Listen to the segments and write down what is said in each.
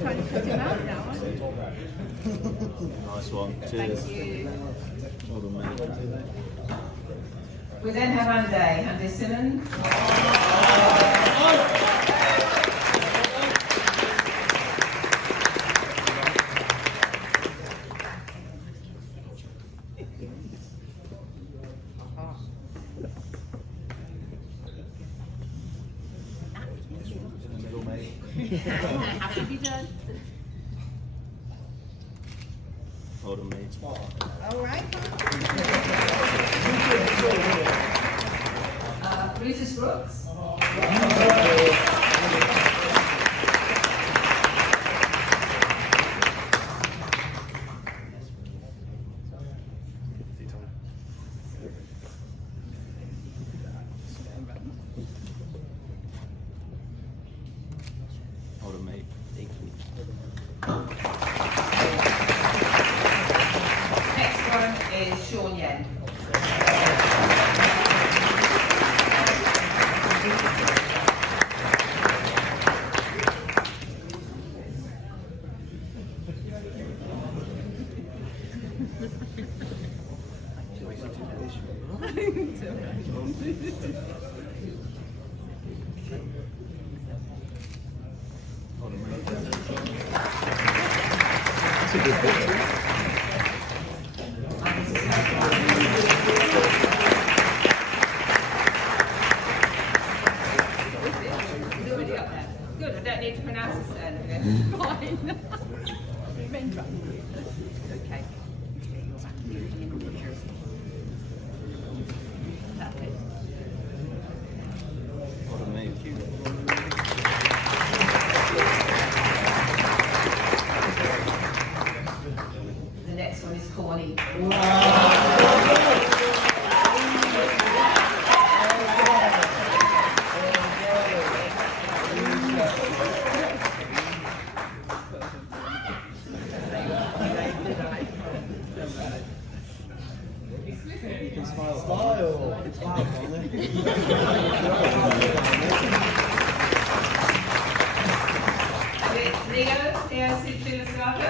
Trying to cut him out now. Nice one. Cheers. Thank you. Well done, mate. We then have Andy Simmons. Have to be done. Well done, mate. All right. Rita Brooks. Well done, mate. Next one is Sean Yen. Well done, mate. It's already up there. Good, I don't need to pronounce it then. Fine. Remember. Okay. That's it. Well done, mate. The next one is Corny. Leo Cincinnati.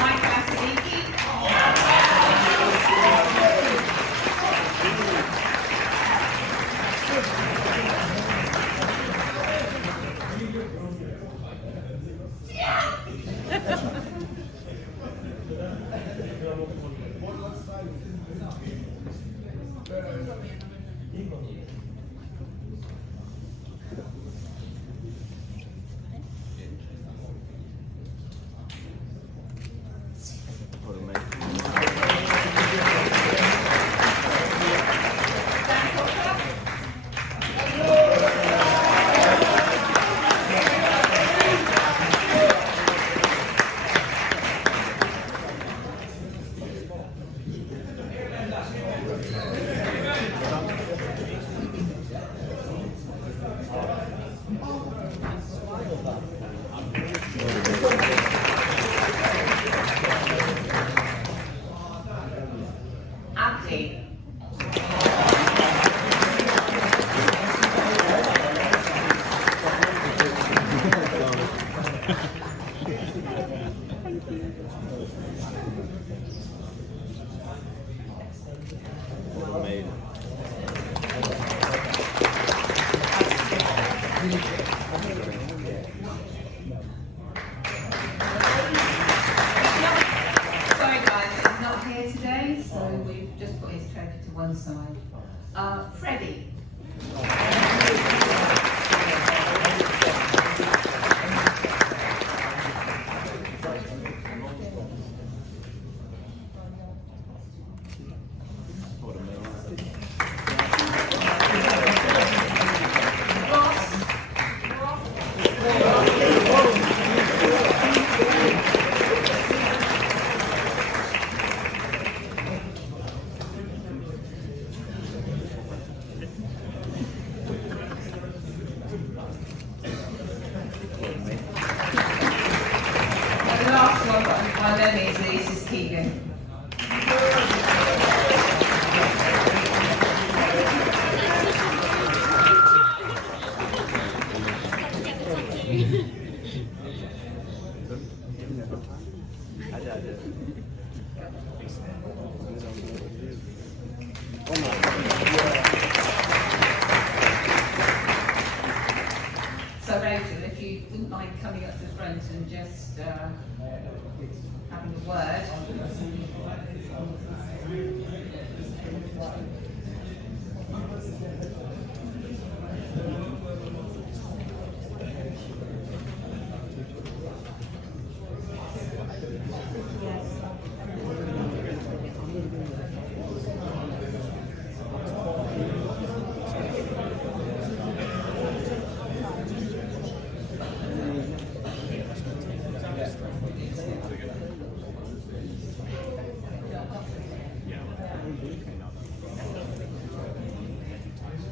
Mike Vasiliki. Well done, mate. Abdi. Well done, mate. Sorry guys, he's not here today, so we've just put his trophy to one side. Freddie. Well done, mate. Ross. So Rachel, if you wouldn't mind coming up to the front and just having a word.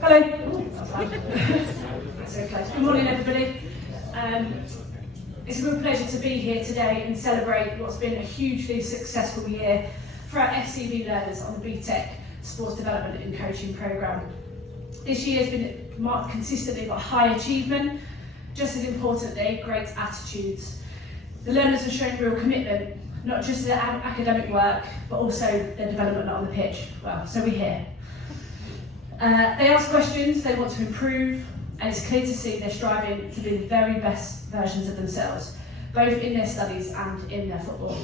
Hello. That's so close. Good morning, everybody. It's a real pleasure to be here today and celebrate what's been a hugely successful year for our FCB learners on the BTEC Sports Development and Coaching Programme. This year has been marked consistently by high achievement, just as importantly, great attitudes. The learners have shown real commitment, not just to their academic work, but also their development on the pitch. Well, so we're here. They ask questions, they want to improve, and it's clear to see they're striving to be the very best versions of themselves, both in their studies and in their football.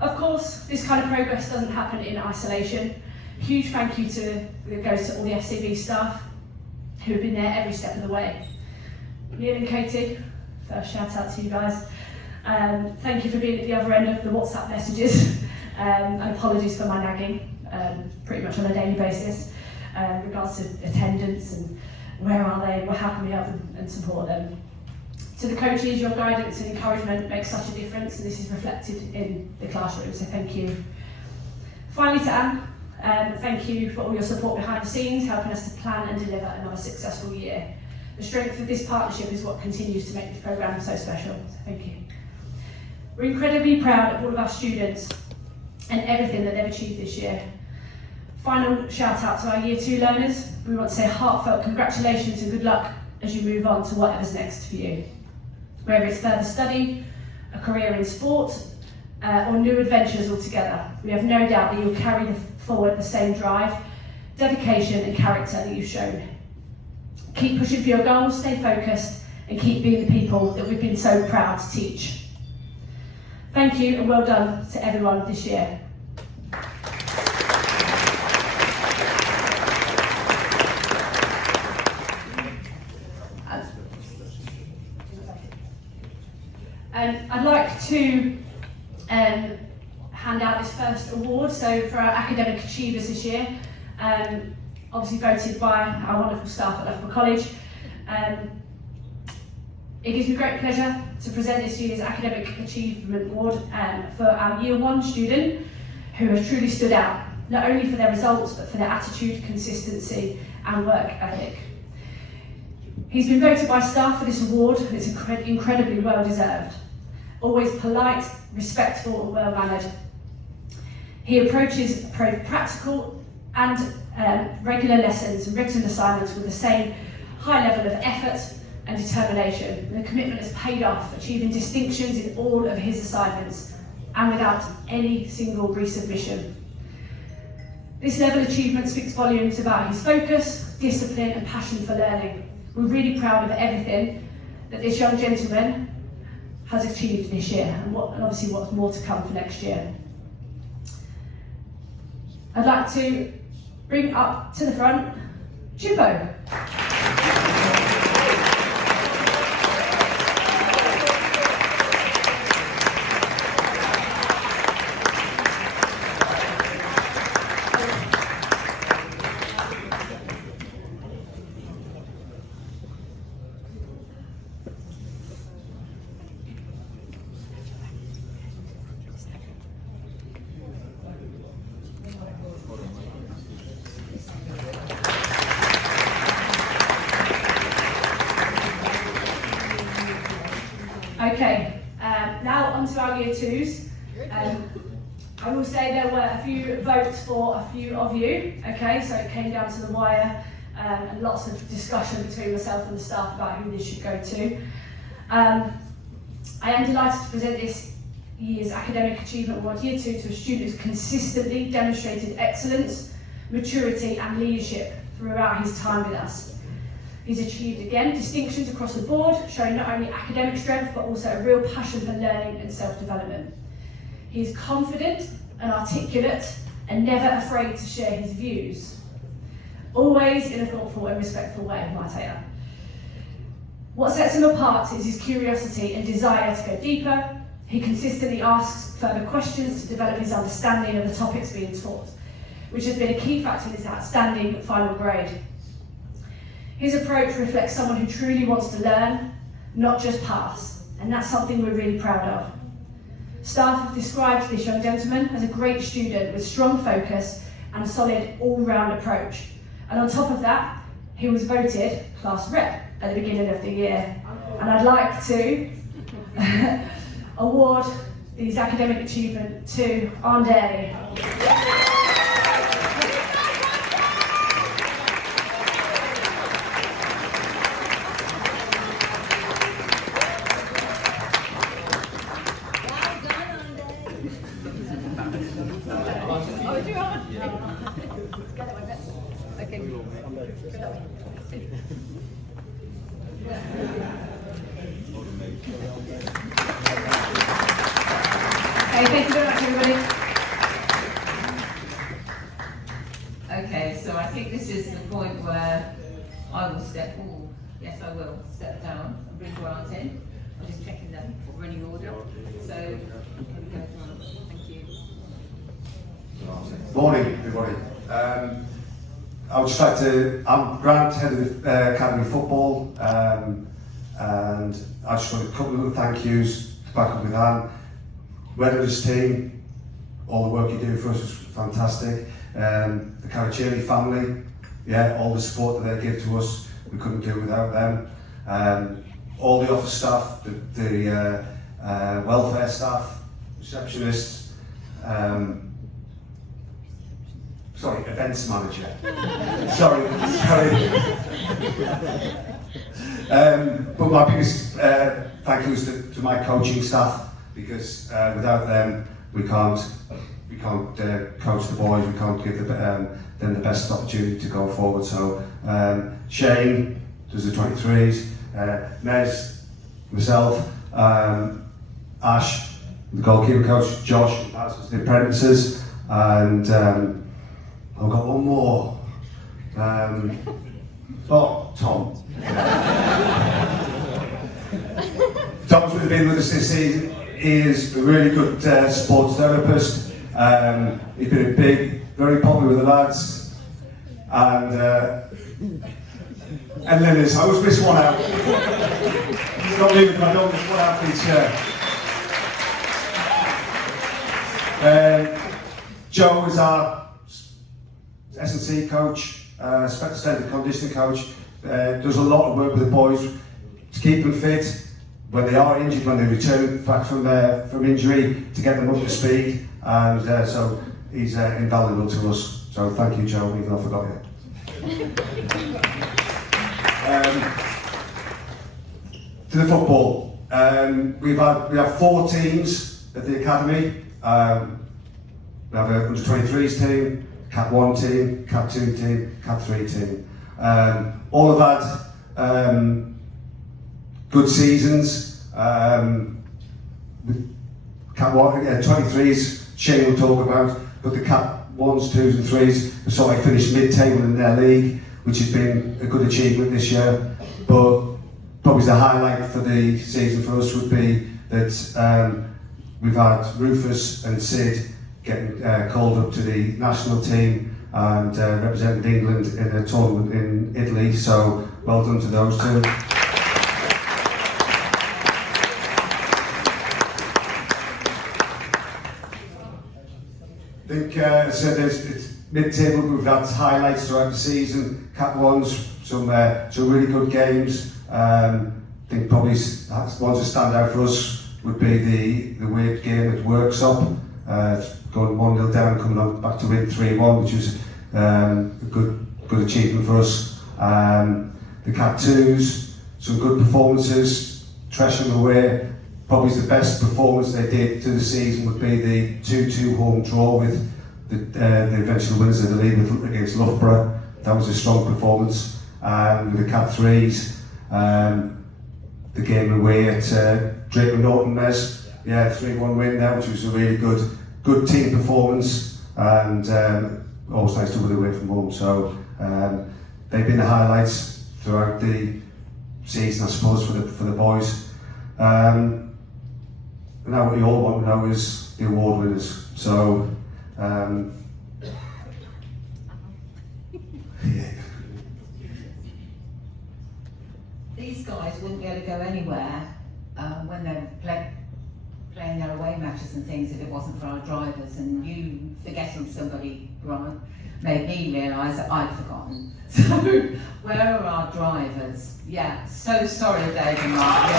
Of course, this kind of progress doesn't happen in isolation. Huge thank you goes to all the FCB staff who have been there every step of the way. Neil and Katie, first shout out to you guys. Thank you for being at the other end of the WhatsApp messages, and apologies for my nagging. Pretty much on a daily basis, in regards to attendance and where are they, how can we help them and support them. To the coaches, your guidance and encouragement makes such a difference, and this is reflected in the classroom, so thank you. Finally to Anne, thank you for all your support behind the scenes, helping us to plan and deliver another successful year. The strength of this partnership is what continues to make this programme so special, so thank you. We're incredibly proud of all of our students and everything that they've achieved this year. Final shout out to our Year 2 learners. We want to say heartfelt congratulations and good luck as you move on to whatever's next for you. Whether it's further study, a career in sport, or new adventures altogether, we have no doubt that you'll carry forward the same drive, dedication and character that you've shown. Keep pushing for your goals, stay focused, and keep being the people that we've been so proud to teach. Thank you and well done to everyone this year. I'd like to hand out this first award, so for our academic achievers this year, obviously voted by our wonderful staff at Loughborough College. It gives me great pleasure to present this year's Academic Achievement Award for our Year 1 student who has truly stood out, not only for their results but for their attitude, consistency and work ethic. He's been voted by staff for this award and it's incredibly well deserved. Always polite, respectful and well mannered. He approaches practical and regular lessons and written assignments with the same high level of effort and determination. And the commitment has paid off, achieving distinctions in all of his assignments and without any single resubmission. This level of achievement speaks volumes about his focus, discipline and passion for learning. We're really proud of everything that this young gentleman has achieved this year and obviously what's more to come for next year. I'd like to bring up to the front Chimbo. Okay, now on to our Year 2s. I will say there were a few votes for a few of you, okay, so it came down to the wire and lots of discussion between myself and the staff about who this should go to. I am delighted to present this year's Academic Achievement Award Year 2 to a student who's consistently demonstrated excellence maturity and leadership throughout his time with us. He's achieved, again, distinctions across the board, showing not only academic strength, but also a real passion for learning and self-development. He's confident and articulate and never afraid to share his views. Always in a thoughtful and respectful way, might I add. What sets him apart is his curiosity and desire to go deeper. He consistently asks further questions to develop his understanding of the topics being taught, which has been a key factor in his outstanding final grade. His approach reflects someone who truly wants to learn, not just pass, and that's something we're really proud of. Staff have described this young gentleman as a great student with strong focus and a solid all-round approach. And on top of that, he was voted class rep at the beginning of the year. And I'd like to award these academic achievement to Ande. Oh, do you want? Get that one, that's- okay. Go that way. Okay, thank you very much, everybody. Okay, so I think this is the point where I will step down and bring Grant in. I'm just checking them for running order. So, here we go, Grant. Thank you. Morning, everybody. I would just like to, I'm Grant, head of the Academy Football, and I just want a couple of little thank yous to back up with Anne. Redlands team, all the work you do for us is fantastic. The Caraccioli family, yeah, all the support that they give to us, we couldn't do without them. All the office staff, the welfare staff, receptionists, events manager. sorry. But my biggest thank you is to my coaching staff, because without them we can't coach the boys, we can't give them the best opportunity to go forward. So Shane does the 23s, Nez, myself, Ash, the goalkeeper coach, Josh, as the apprentices, and I've got one more. Tom. Tom's been with us this season. He is a really good sports therapist. He's been very popular with the lads. And Linus, I always miss one out. He's not leaving, but I don't miss one out each year. Joe is our S&C coach, strength and conditioning coach. Does a lot of work with the boys to keep them fit when they are injured, when they return back from injury, to get them up to speed. And so he's invaluable to us. So thank you, Joe, even though I forgot you. To the football, we have 4 teams at the academy. We have a under-23s team, Cat 1 team, Cat 2 team, Cat 3 team. All have had good seasons. Cat 1, 23s, Shane will talk about, but the Cat 1s, 2s and 3s have sort of finished mid-table in their league, which has been a good achievement this year. But probably the highlight for the season for us would be that we've had Rufus and Sid getting called up to the national team and represented England in a tournament in Italy, so well done to those two. I think it's mid-table, we've had highlights throughout the season. Cat 1's some really good games. I think probably ones that stand out for us would be the weird game at Worksop, going 1-0 down, coming on back to win 3-1, which was a good achievement for us. The Cat 2's, some good performances. Tresham away, probably the best performance they did to the season would be the 2-2 home draw with the eventual winners of the league against Loughborough. That was a strong performance. And with the Cat 3s, the game away at Drake Norton Mes, 3-1 win there, which was a really good team performance, and always nice to win away from home. So they've been the highlights throughout the season, I suppose, for the boys. Now what you all want to know is the award winners. So These guys wouldn't be able to go anywhere when they're playing their away matches and things if it wasn't for our drivers. And you forgetting somebody, Ron, made me realise that I'd forgotten. So where are our drivers? Yeah, so sorry, Dave and Mark.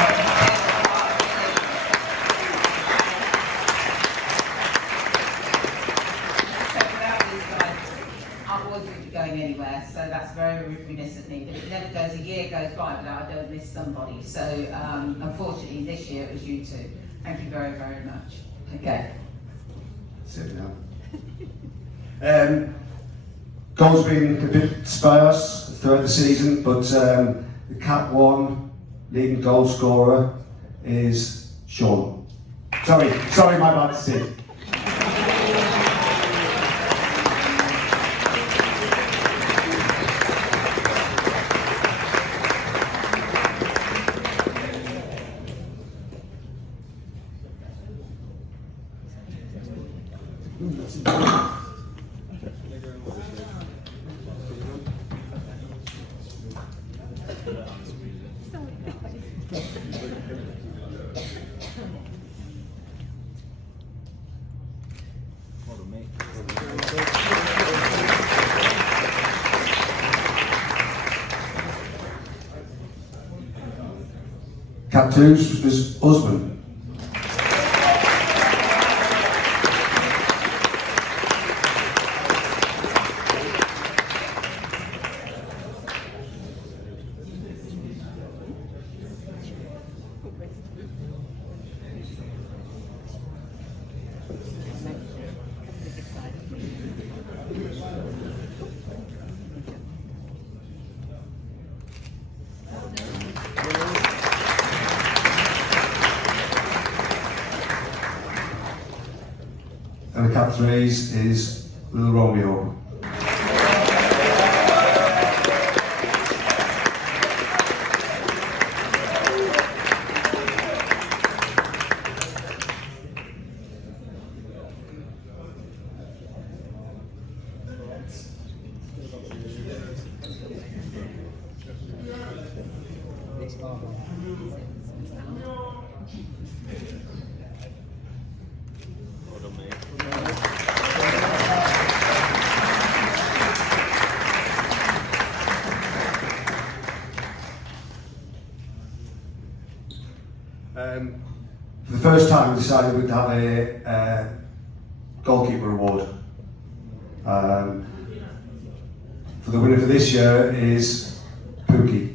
Going anywhere, so that's very remiss of me. But it never goes, a year goes by without I don't miss somebody. So unfortunately this year it was you two. Thank you very, very much. Okay. Sit down. Goals been a bit sparse throughout the season, but the Cat 1 leading goal scorer is Sean. Sorry, my bad, Sid. Cat 2's was husband. And the Cat 3's is Little Romeo. For the first time, we decided we'd have a goalkeeper award. For the winner for this year is Pookie.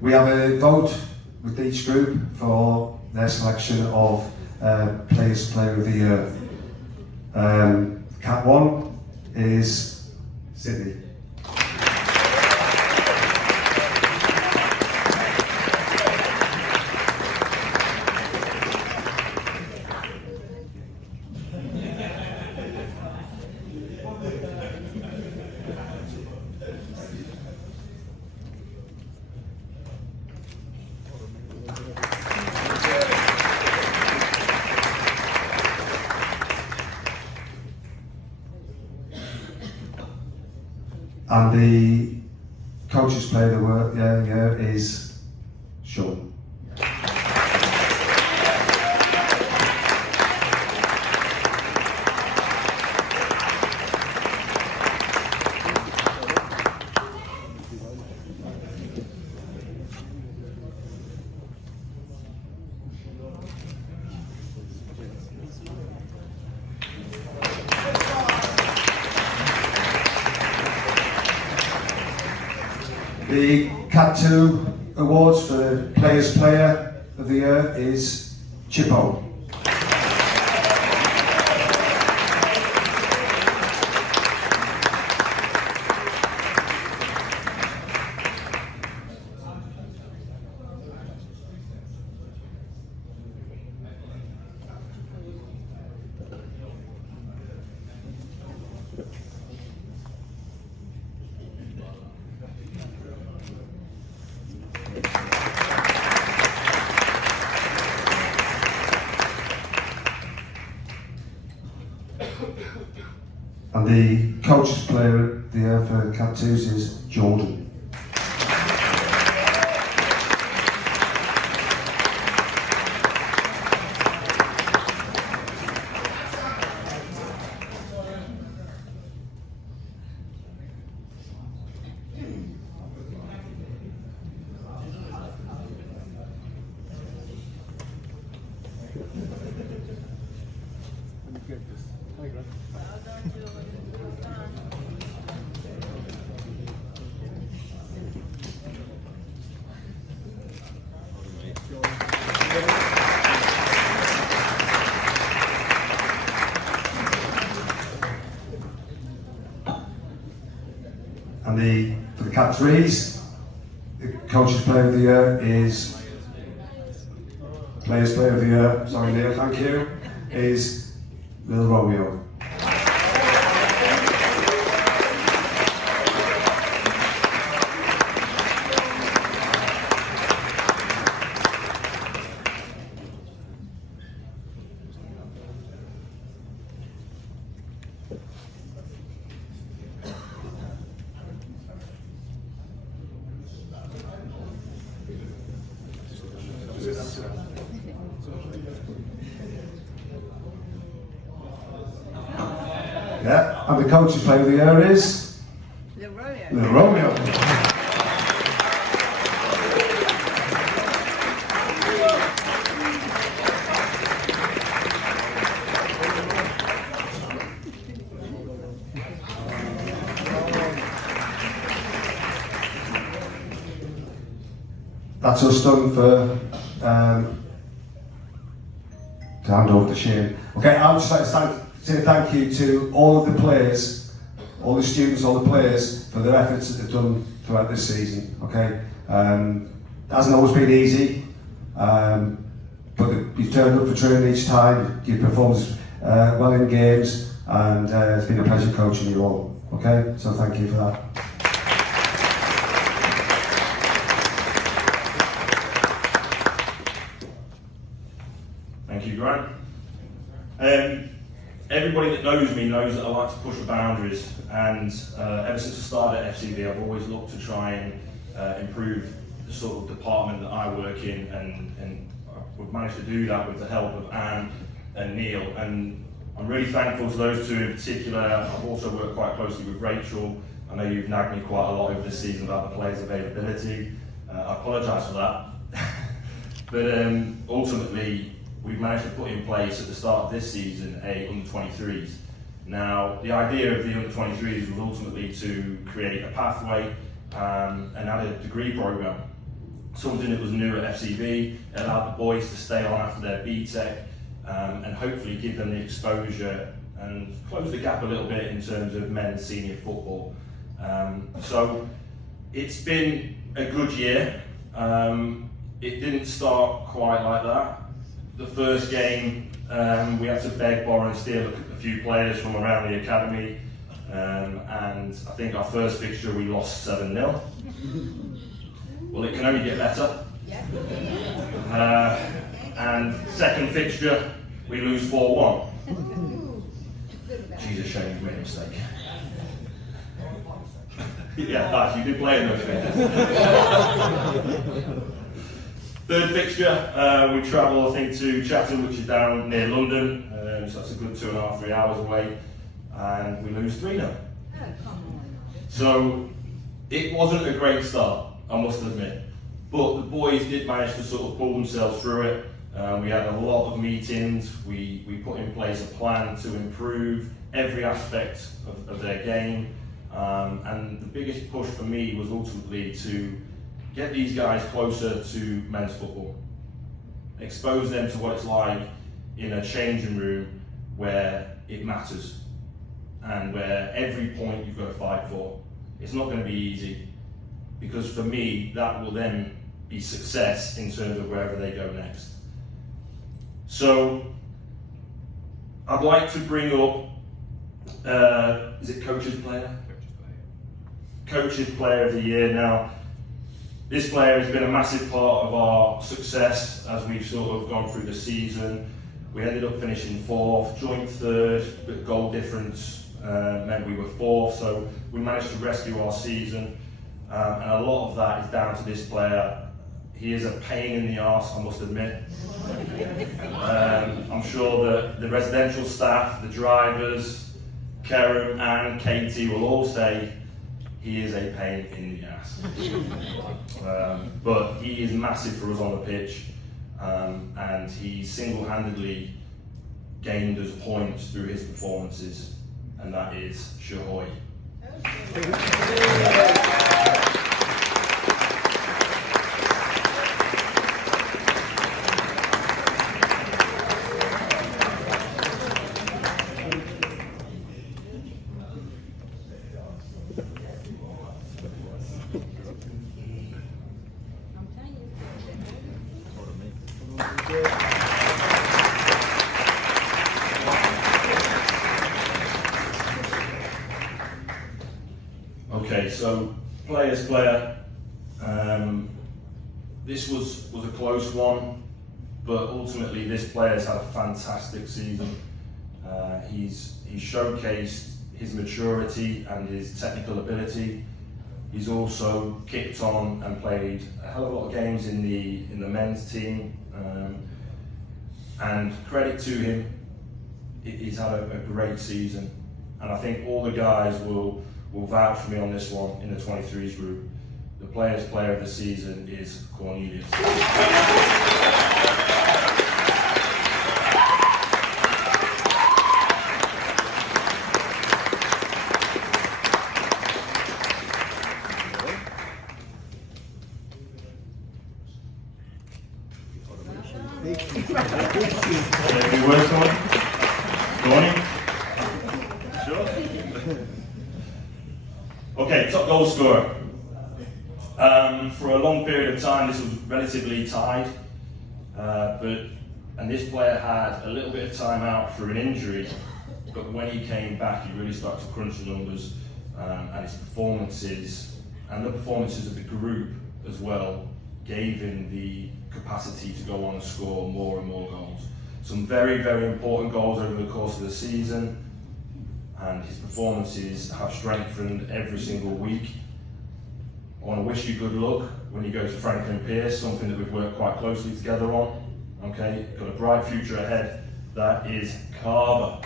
We have a vote with each group for their selection of Player of the Year. Cat 1 is Sydney. And the coaches player of the year is Sean. The Cat 2 awards for the Players Player of the Year is Chippo. And the Coaches Player of the Year for Cat 2s is Jordan. And for the Cat 3s, the Coaches Player of the Year is Players Player of the Year, sorry Neil, thank you, is Lil Romeo. Yeah, and the Coaches Player of the Year is Lil Romeo. Lil Romeo. That's us done for to hand over to Shane. Okay, I'd just like to say thank you to all of the players, all the students, all the players for their efforts that they've done throughout this season. Okay, it hasn't always been easy, but you've turned up for training each time. You performed well in games, and it's been a pleasure coaching you all. Okay, so thank you for that. Thank you, Grant. Everybody that knows me knows that I like to push the boundaries, and ever since I started at FCB, I've always looked to try and improve the sort of department that I work in, and we've managed to do that with the help of Anne and Neil, and I'm really thankful to those two in particular. I've also worked quite closely with Rachel. I know you've nagged me quite a lot over this season about the players' availability. I apologise for that. But ultimately, we've managed to put in place at the start of this season a under-23s. Now, the idea of the under-23s was ultimately to create a pathway and add a degree programme. Something that was new at FCB, it allowed the boys to stay on after their BTEC and hopefully give them the exposure and close the gap a little bit in terms of men's senior football. So it's been a good year. It didn't start quite like that. The first game, we had to beg, borrow and steal a few players from around the academy, and I think our first fixture we lost 7-0. Well, it can only get better. And second fixture, we lose 4-1. Jesus, shame we made a mistake. Yeah, nice. You did play in those fixtures. Third fixture, we travel, I think, to Chatham, which is down near London. So that's a good 2.5, 3 hours away. And we lose 3-0. So it wasn't a great start, I must admit. But the boys did manage to sort of pull themselves through it. We had a lot of meetings. We put in place a plan to improve every aspect of their game. And the biggest push for me was ultimately to get these guys closer to men's football. Expose them to what it's like in a changing room where it matters and where every point you've got to fight for. It's not going to be easy, because for me, that will then be success in terms of wherever they go next. So I'd like to bring up, is it Coach's Player? Coach's Player of the Year. Now, this player has been a massive part of our success as we've sort of gone through the season. We ended up finishing 4th, joint 3rd, but goal difference meant we were 4th, so we managed to rescue our season. And a lot of that is down to this player. He is a pain in the arse, I must admit. I'm sure that the residential staff, the drivers, Kerem and Katie will all say he is a pain in the ass. But he is massive for us on the pitch, and he single-handedly gained us points through his performances, and that is Shahoy. Okay, so player's player. This was a close one, but ultimately this player's had a fantastic season. He's showcased his maturity and his technical ability. He's also kicked on and played a hell of a lot of games in the men's team. And credit to him, he's had a great season. And I think all the guys will vouch for me on this one in the 23s group. The player's player of the season is Cornelius. Any words, Corny? Corny? Sure? Okay, top goal scorer. For a long period of time, this was relatively tied, and this player had a little bit of time out for an injury, but when he came back, he really started to crunch the numbers, and his performances, and the performances of the group as well, gave him the capacity to go on and score more and more goals. Some very, very important goals over the course of the season, and his performances have strengthened every single week. I want to wish you good luck when you go to Franklin Pierce, something that we've worked quite closely together on. Okay, got a bright future ahead. That is Carver.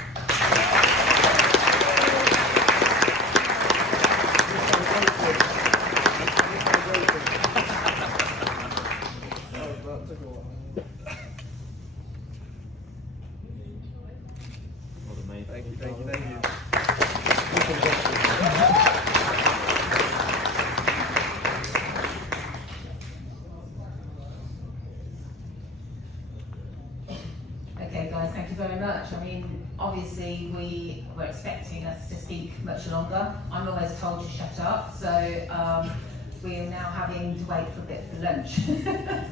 Thank you. Okay guys, thank you very much. I mean, obviously we were expecting us to speak much longer. I'm always told to shut up, so we are now having to wait for a bit for lunch.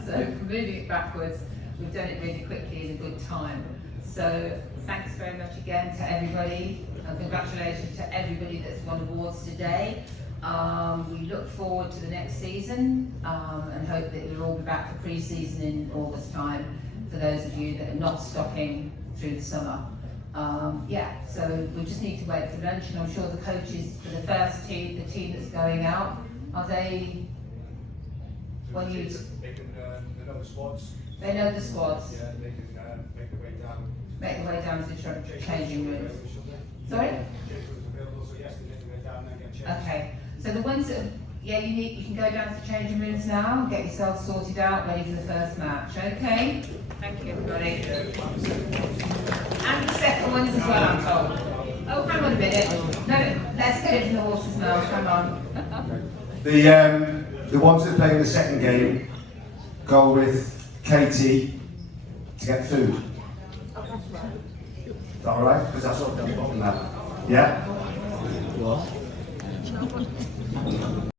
So moving it backwards, we've done it really quickly in a good time. So thanks very much again to everybody, and congratulations to everybody that's won awards today. We look forward to the next season and hope that we'll all be back for pre-season in August time for those of you that are not stopping through the summer. Yeah, so we just need to wait for lunch, and I'm sure the coaches for the first team, the team that's going out, are they, when you, They know the squads. they know the squads, Yeah, they can make their way down. make their way down to the changing rooms. Sorry? Available, so yes, they make their way down and get changed. Okay, so the ones that, yeah, you can go down to the changing rooms now, and get yourself sorted out, ready for the first match, okay? Thank you, everybody. And the second ones as well, I'm told. Oh, hang on a minute. No, let's get it from the horse's mouth, hang on. The ones that play in the second game go with Katie to get food. Is that alright? Because that's what they're talking about. Yeah? What?